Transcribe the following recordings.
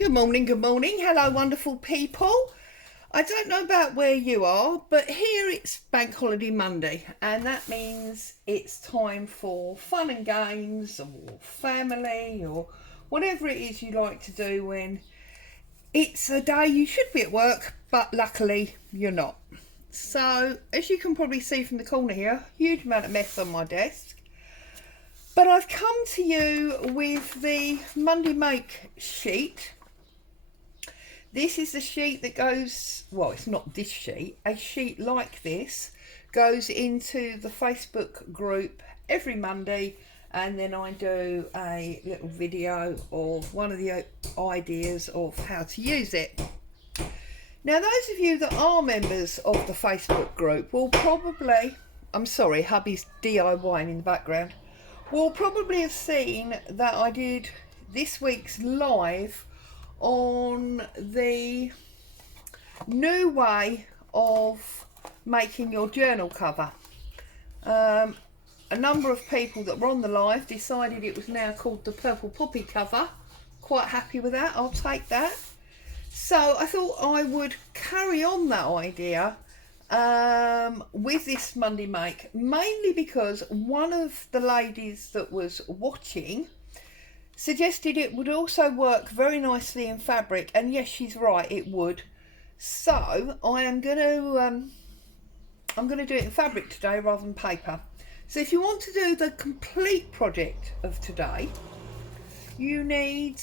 Good morning, hello wonderful people. I don't know about where you are, but here it's Bank Holiday Monday, and that means it's time for fun and games or family or whatever it is you like to do when it's a day you should be at work, but luckily you're not. So, as you can probably see from the corner here, huge amount of mess on my desk. But I've come to you with the Monday Make sheet. This is the sheet that goes, well, it's not this sheet, a sheet like this goes into the Facebook group every Monday, and then I do a little video of one of the ideas of how to use it. Now, those of you that are members of the Facebook group will probably, I'm sorry, hubby's DIYing in the background, will probably have seen that I did this week's live on the new way of making your journal cover. A number of people that were on the live decided it was now called the Purple Poppy cover. Quite happy with that, I'll take that. So I thought I would carry on that idea with this Monday Make, mainly because one of the ladies that was watching suggested it would also work very nicely in fabric, and yes, she's right, it would. So I am going to do it in fabric today rather than paper. So if you want to do the complete project of today, you need,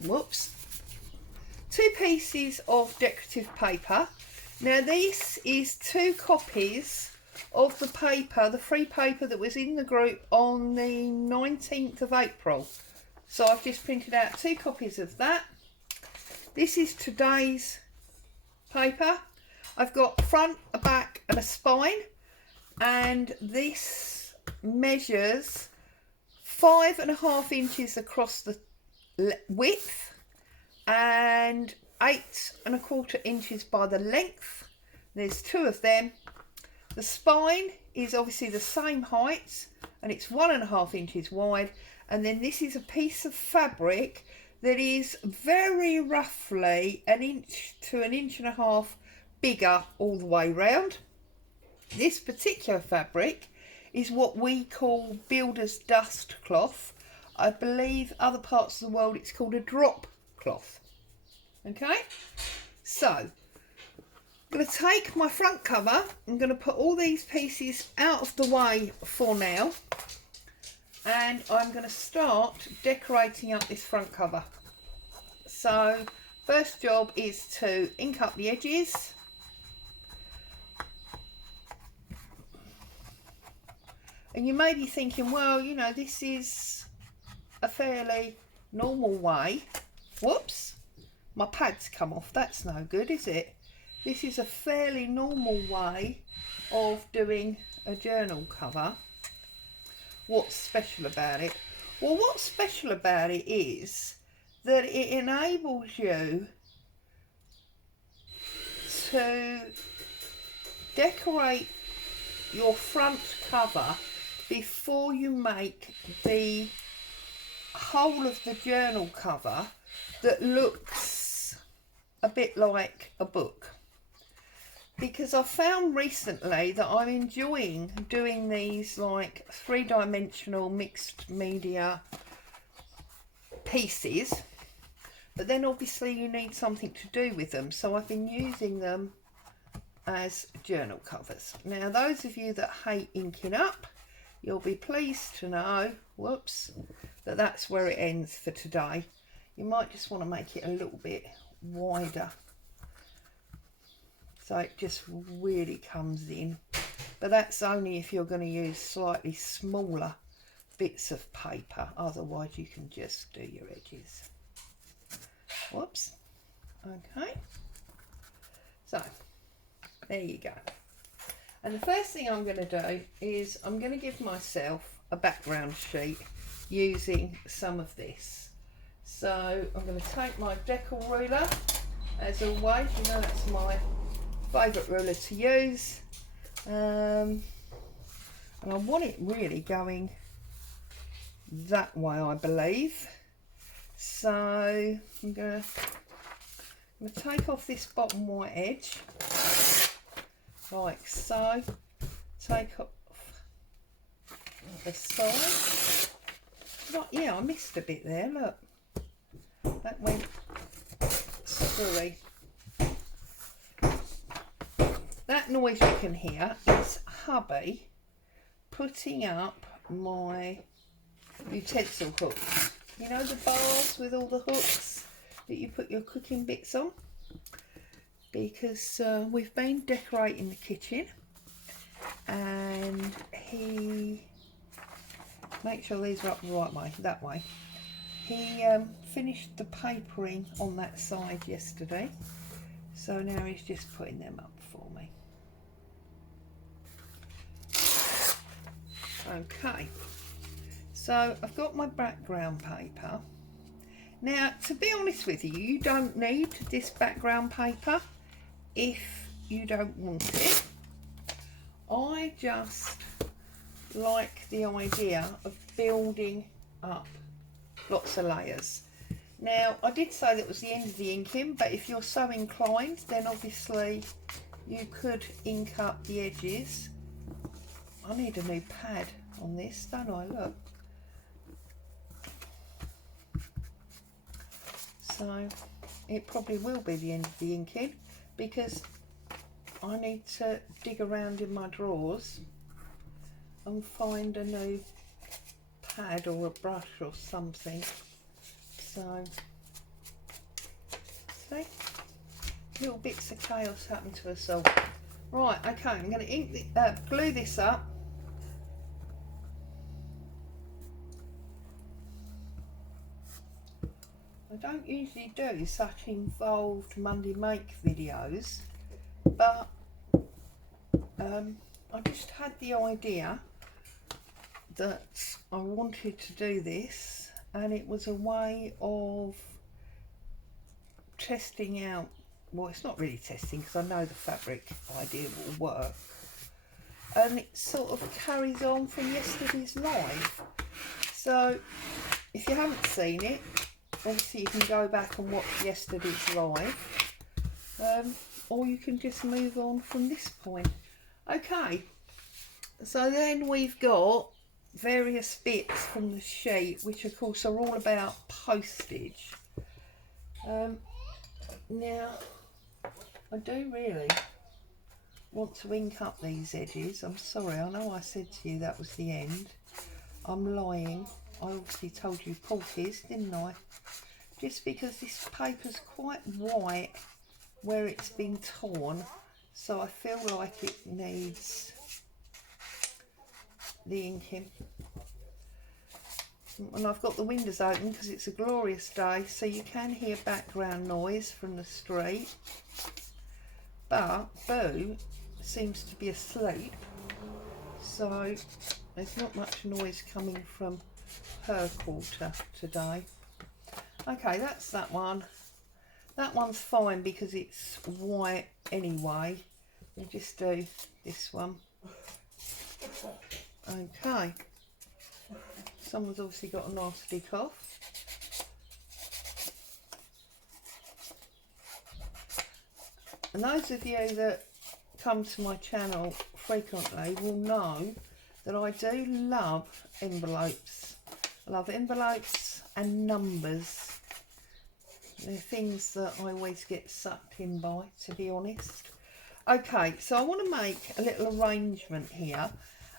two pieces of decorative paper. Now this is 2 copies of the paper, the free paper that was in the group on the 19th of April. So I've just printed out 2 copies of that. This is today's paper. I've got a front, a back and a spine, and this measures 5.5 inches across the width and 8.25 inches by the length. There's 2 of them. The spine is obviously the same height, and it's 1.5 inches wide, and then this is a piece of fabric that is very roughly 1 inch to 1.5 inches bigger all the way round. This particular fabric is what we call builder's dust cloth. I believe other parts of the world it's called a drop cloth. Okay, so I'm going to take my front cover. I'm going to put all these pieces out of the way for now, and I'm going to start decorating up this front cover. So first job is to ink up the edges. And you may be thinking, well, you know, this is a fairly normal way. Whoops, my pad's come off. That's no good, is it? This is a fairly normal way of doing a journal cover. What's special about it? Well, what's special about it is that it enables you to decorate your front cover before you make the whole of the journal cover that looks a bit like a book. Because I've found recently that I'm enjoying doing these like 3-dimensional mixed media pieces, but then obviously you need something to do with them, so I've been using them as journal covers. Now those of you that hate inking up, you'll be pleased to know, that that's where it ends for today. You might just want to make it a little bit wider, so it just really comes in, but that's only if you're going to use slightly smaller bits of paper, otherwise you can just do your edges. Okay, so there you go. And the first thing I'm going to do is I'm going to give myself a background sheet using some of this. So I'm going to take my decal ruler, as always, you know that's my favourite ruler to use, and I want it really going that way, I believe. So I'm going to take off this bottom white edge, like so. Take off the side. Right, yeah, I missed a bit there, look. That went screwy. That noise you can hear is hubby putting up my utensil hooks. You know the bars with all the hooks that you put your cooking bits on? Because we've been decorating the kitchen and he, make sure these are up the right way, that way. He finished the papering on that side yesterday, so now he's just putting them up for me. Okay, so I've got my background paper. Now, to be honest with you, you don't need this background paper if you don't want it. I just like the idea of building up lots of layers. Now, I did say that it was the end of the inking, but if you're so inclined, then obviously you could ink up the edges. I need a new pad on this, don't I? Look. So it probably will be the end of the inking because I need to dig around in my drawers and find a new pad or a brush or something. So, see, little bits of chaos happen to us all. Right, okay, I'm going to glue this up. I don't usually do such involved Monday Make videos, but I just had the idea that I wanted to do this, and it was a way of testing out, well, it's not really testing because I know the fabric idea will work, and it sort of carries on from yesterday's live. So if you haven't seen it, obviously you can go back and watch yesterday's live, or you can just move on from this point. Okay, so then we've got various bits from the sheet, which of course are all about postage. Now, I do really want to ink up these edges. I'm sorry, I know I said to you that was the end. I'm lying. I obviously told you porkies, didn't I? Just because this paper's quite white where it's been torn, so I feel like it needs the inking. And I've got the windows open because it's a glorious day, so you can hear background noise from the street, but Boo seems to be asleep, so there's not much noise coming from her quarter today. Okay, that's that one. That one's fine because it's white anyway. We'll just do this one. Okay. Someone's obviously got a nasty cough. And those of you that come to my channel frequently will know that I do love envelopes. I love envelopes and numbers. They're things that I always get sucked in by, to be honest. Okay, so I want to make a little arrangement here,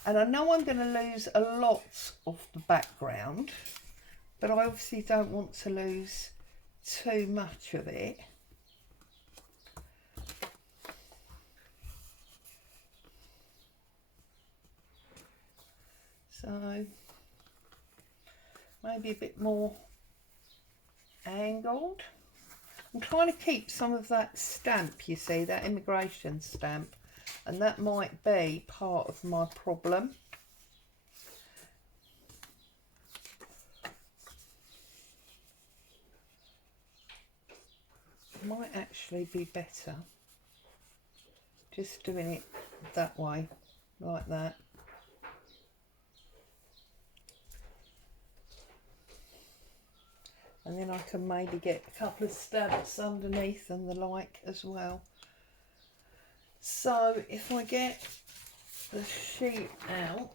and I know I'm going to lose a lot of the background, but I obviously don't want to lose too much of it. So maybe a bit more angled. I'm trying to keep some of that stamp, you see, that immigration stamp, and that might be part of my problem. Might actually be better just doing it that way, like that. and then I can maybe get a couple of stamps underneath and the like as well. So if I get the sheet out,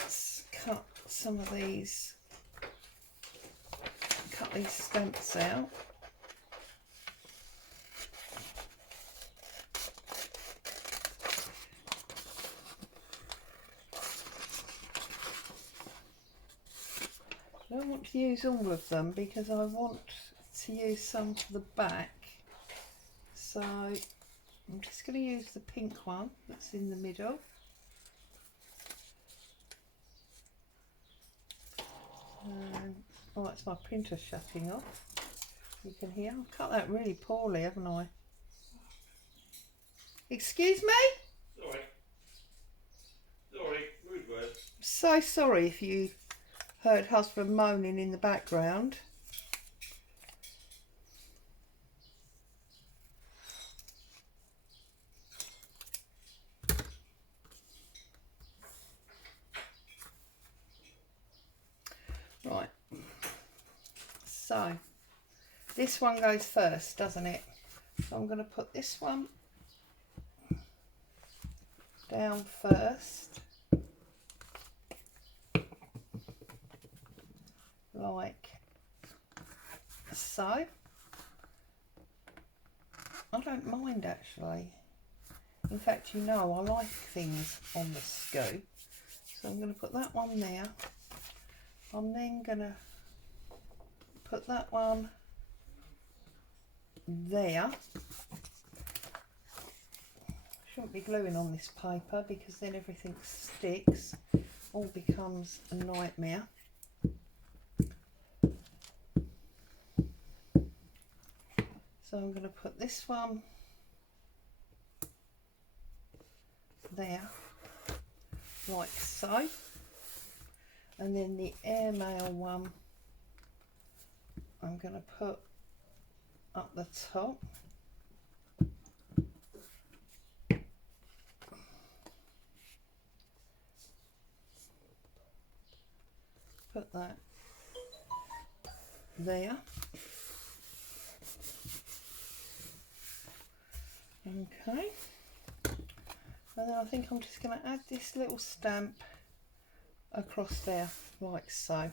let's cut some of these, cut these stamps out. I don't want to use all of them because I want to use some for the back. So I'm just going to use the pink one that's in the middle. Oh, that's my printer shutting off. You can hear. I've cut that really poorly, haven't I? Excuse me? Sorry. Sorry, rude word. So sorry if you heard husband moaning in the background. Right, so this one goes first, doesn't it? So I'm going to put this one down first, like so. I don't mind actually. In fact, you know, I like things on the scoop. So I'm going to put that one there. I'm then going to put that one there. Shouldn't be gluing on this paper because then everything sticks. All becomes a nightmare. So I'm going to put this one there, like so. And then the airmail one I'm going to put up the top. Put that there. Okay. And then I think I'm just going to add this little stamp across there, like so.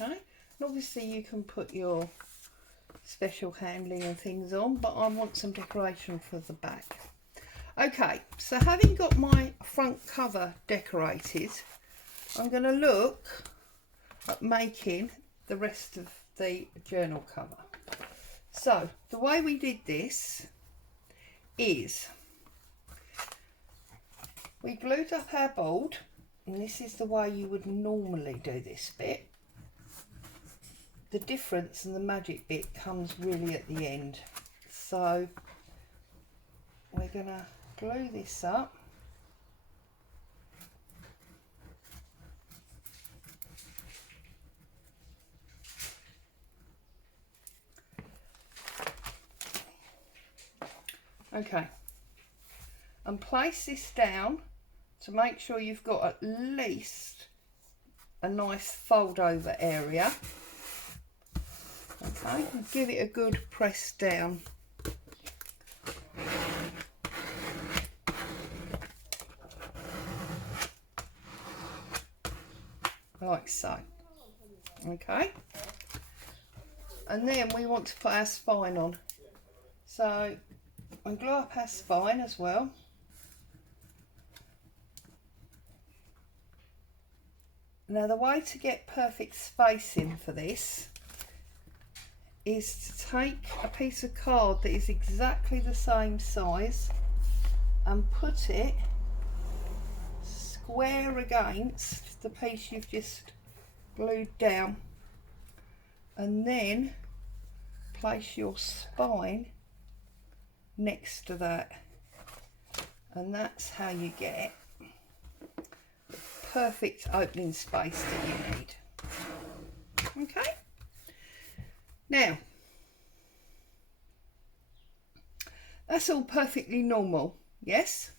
Okay, and obviously you can put your special handling and things on, but I want some decoration for the back. Okay, so having got my front cover decorated, I'm going to look at making the rest of the journal cover. So the way we did this is we glued up our board, and this is the way you would normally do this bit. The difference and the magic bit comes really at the end. So we're going to glue this up. Okay, and place this down to make sure you've got at least a nice fold over area. Okay, and give it a good press down. Like so. Okay, and then we want to put our spine on. So and glue up our spine as well. Now the way to get perfect spacing for this is to take a piece of card that is exactly the same size and put it square against the piece you've just glued down, and then place your spine next to that, and that's how you get the perfect opening space that you need. Okay, Now, that's all perfectly normal, yes?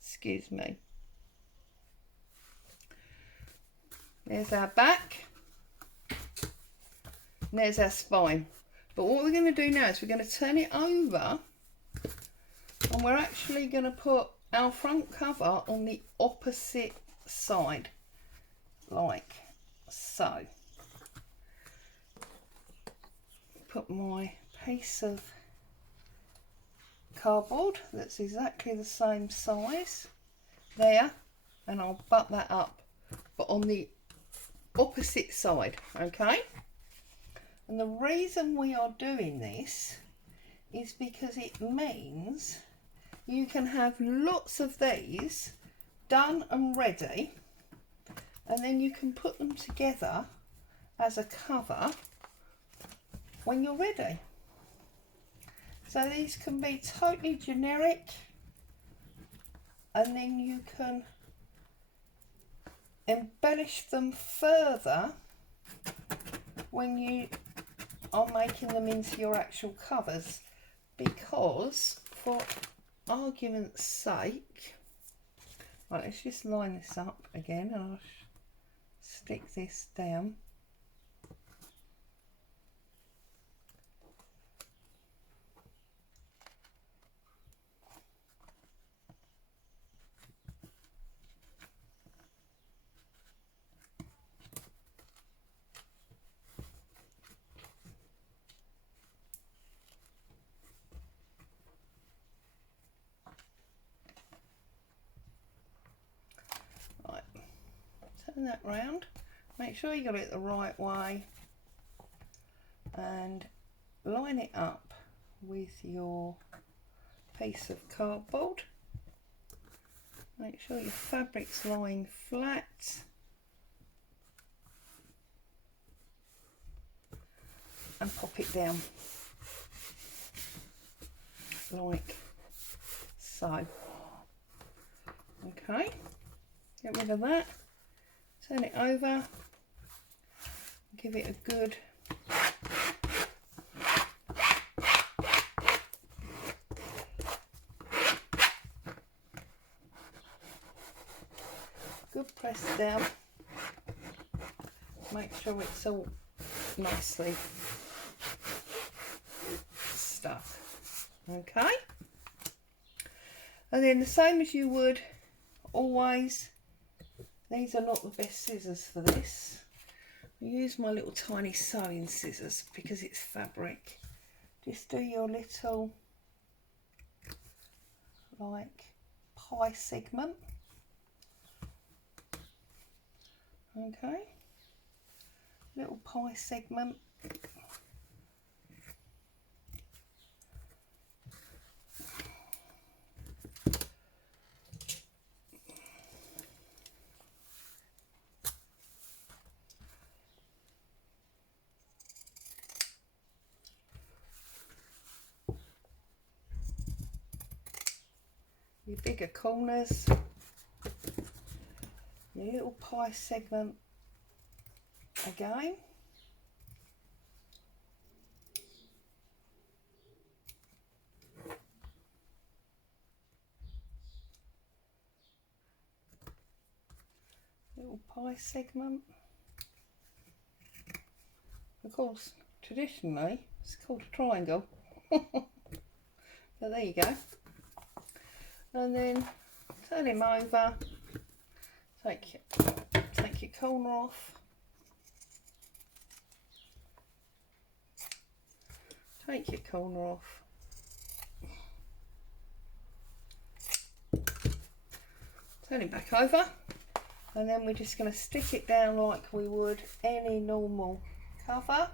Excuse me. There's our back. And there's our spine. But what we're going to do now is we're going to turn it over, and we're actually going to put our front cover on the opposite side, like so. Put my piece of cardboard that's exactly the same size there, and I'll butt that up, but on the opposite side, okay? And the reason we are doing this is because it means you can have lots of these done and ready, and then you can put them together as a cover when you're ready. So these can be totally generic, and then you can embellish them further when you are making them into your actual covers. Because, for argument's sake, right, let's just line this up again, and I'll stick this down. Right, turn that round, make sure you got it the right way, and line it up with your piece of cardboard. Make sure your fabric's lying flat, and pop it down like so. Okay, get rid of that, turn it over, give it a good press down, make sure it's all nicely stuck. Okay, and then the same as you would always, these are not the best scissors for this. I use my little tiny sewing scissors because it's fabric. Just do your little like pie segment. Okay, little pie segment. Your bigger corners, your little pie segment again. Little pie segment. Of course, traditionally it's called a triangle. But there you go. And then turn him over, take your corner off, take your corner off, turn it back over, and then we're just going to stick it down like we would any normal cover.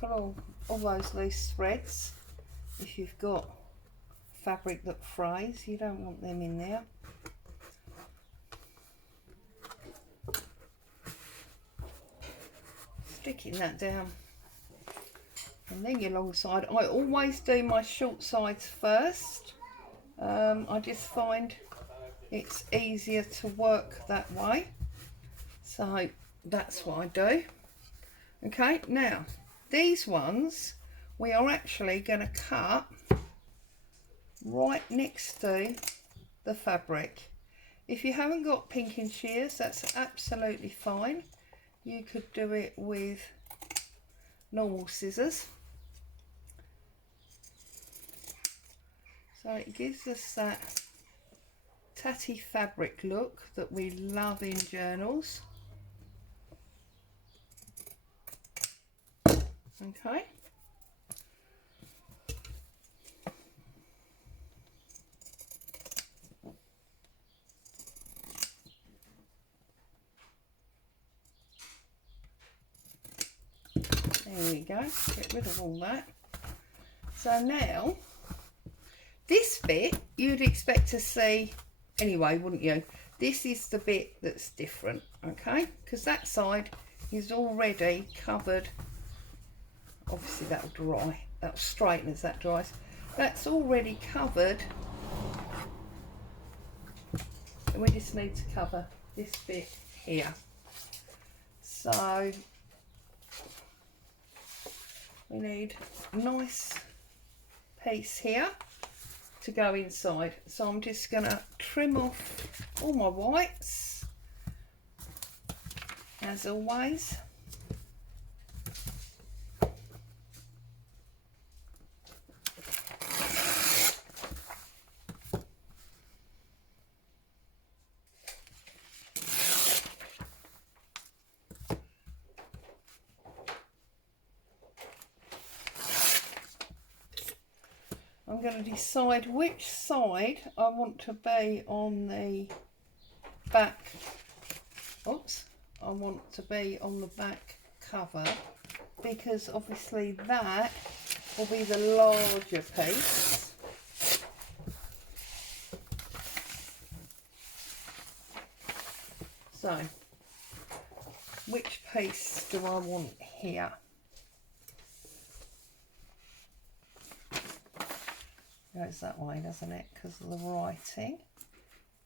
Put all those loose threads. If you've got fabric that frays, you don't want them in there. sticking that down. And then your long side. I always do my short sides first. I just find it's easier to work that way. So that's what I do. Okay, now these ones we are actually going to cut right next to the fabric. If you haven't got pinking shears, that's absolutely fine. You could do it with normal scissors. So it gives us that tatty fabric look that we love in journals. Okay. There we go, get rid of all that. So now, this bit you'd expect to see anyway, wouldn't you? This is the bit that's different, okay? Because that side is already covered. Obviously that'll dry, that'll straighten as that dries. That's already covered. And we just need to cover this bit here. So we need a nice piece here to go inside. So I'm just going to trim off all my whites as always. I'm going to decide which side I want to be on the back. Oops, I want to be on the back cover, because obviously that will be the larger piece. So, which piece do I want here? Goes that way, doesn't it, because of the writing?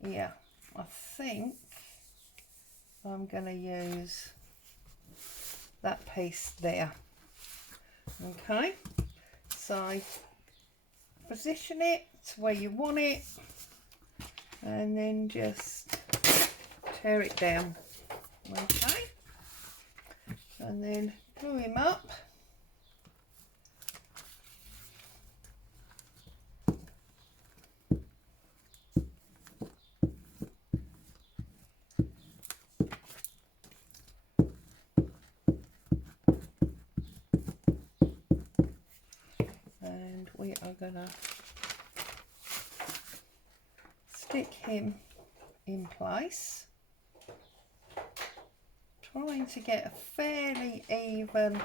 Yeah, I think I'm going to use that piece there. Okay, so position it to where you want it and then just tear it down. Okay, and then glue him up. We are going to stick him in place, trying to get a fairly even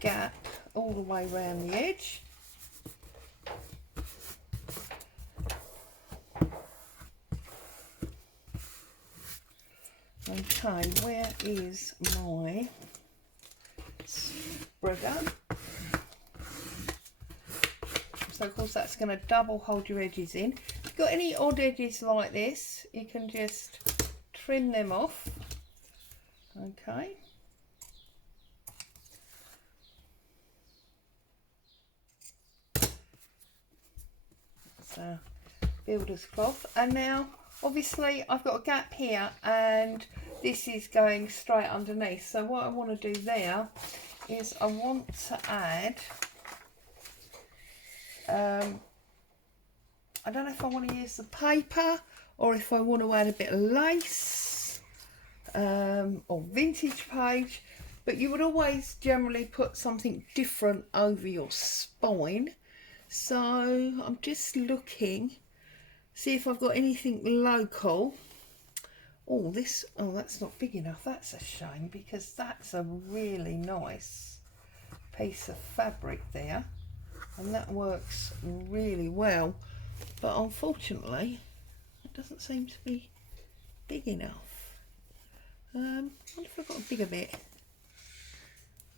gap all the way around the edge. Okay, where is my spreader? So of course that's going to double hold your edges in. If you've got any odd edges like this, you can just trim them off. Okay. So builder's cloth. And now obviously I've got a gap here and this is going straight underneath. So what I want to do there is I want to add I don't know if I want to use the paper or if I want to add a bit of lace or vintage page, but you would always generally put something different over your spine. So I'm just looking, see if I've got anything local. Oh, that's not big enough. That's a shame, because that's a really nice piece of fabric there. And that works really well, but unfortunately it doesn't seem to be big enough. I wonder if I've got a bigger bit.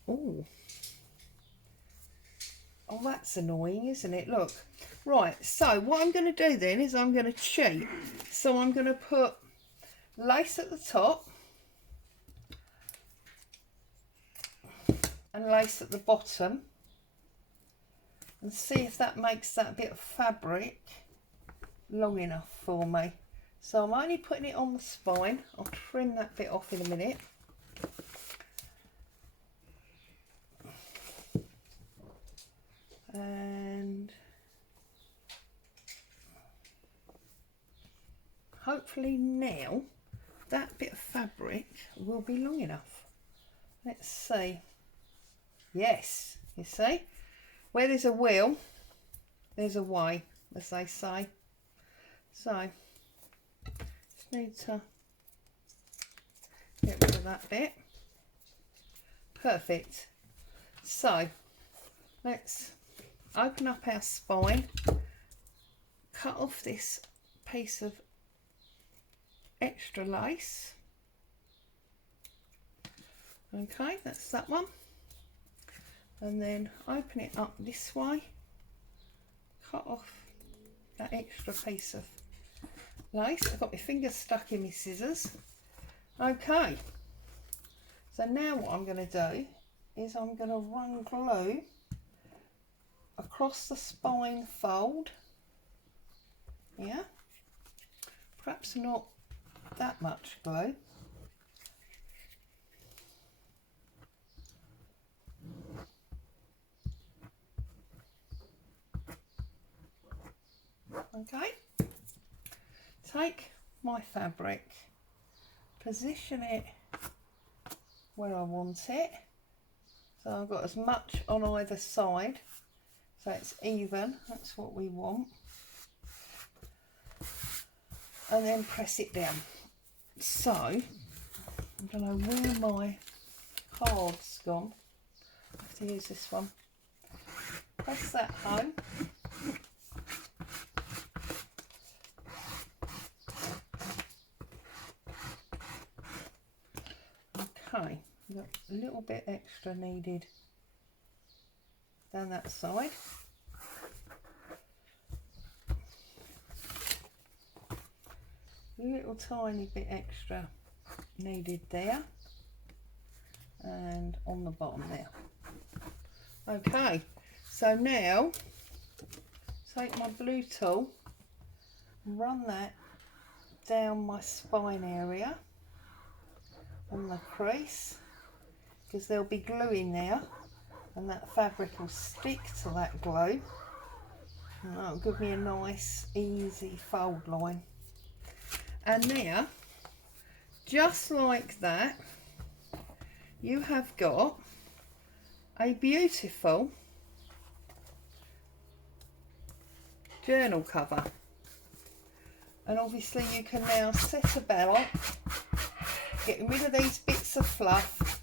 Oh, oh, that's annoying, isn't it? Look. Right, so what I'm going to do then is I'm going to cheat. So I'm going to put lace at the top and lace at the bottom and see if that makes that bit of fabric long enough for me. So I'm only putting it on the spine. I'll trim that bit off in a minute. And hopefully now that bit of fabric will be long enough. Let's see. Yes, you see, where there's a will, there's a way, as they say. So just need to get rid of that bit. Perfect. So let's open up our spine, cut off this piece of extra lace. Okay, that's that one. And then open it up this way, cut off that extra piece of lace. I've got my fingers stuck in my scissors. Okay, so now what I'm going to do is I'm going to run glue across the spine fold. Yeah, perhaps not that much glue. Okay, take my fabric, position it where I want it. So I've got as much on either side, so it's even, that's what we want. And then press it down. So, I don't know where my card's gone. I have to use this one. Press that home. Okay, we've got a little bit extra needed down that side. A little tiny bit extra needed there and on the bottom there. Okay, so now take my blue tool, run that down my spine area on the crease, because there'll be glue in there and that fabric will stick to that glue and that'll give me a nice easy fold line. And now, just like that, you have got a beautiful journal cover. And obviously you can now set about getting rid of these bits of fluff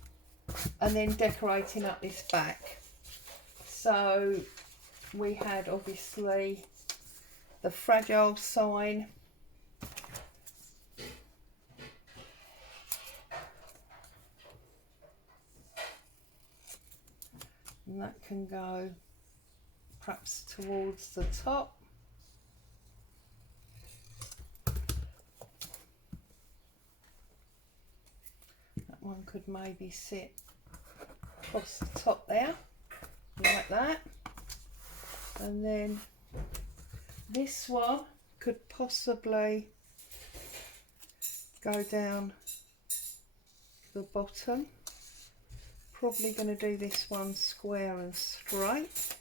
and then decorating up this back. So we had obviously the fragile sign, and that can go perhaps towards the top. That one could maybe sit across the top there, like that. And then this one could possibly go down the bottom. Probably going to do this one square and straight.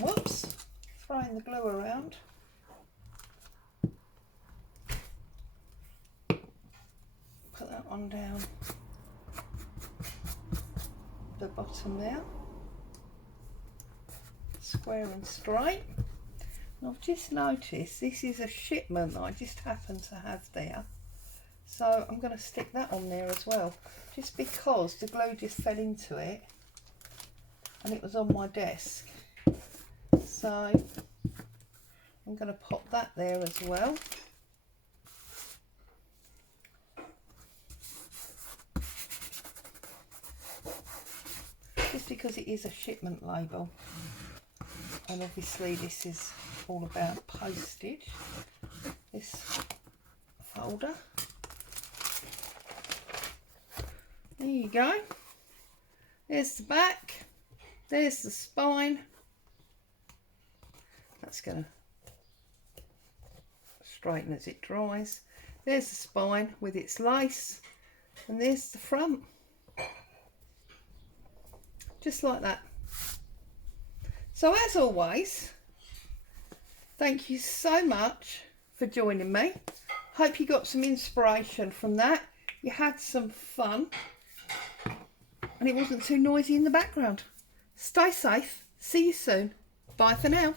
Whoops, throwing the glue around. Put that one down the bottom there, square and straight. And I've just noticed this is a shipment that I just happen to have there, so I'm going to stick that on there as well, just because the glue just fell into it and it was on my desk. So I'm going to pop that there as well. just because it is a shipment label, and obviously this is all about postage, this folder. There you go. There's the back, there's the spine. That's going to straighten as it dries. There's the spine with its lace, and there's the front. Just like that. So as always, thank you so much for joining me. Hope you got some inspiration from that. You had some fun, and it wasn't too noisy in the background. Stay safe. See you soon. Bye for now.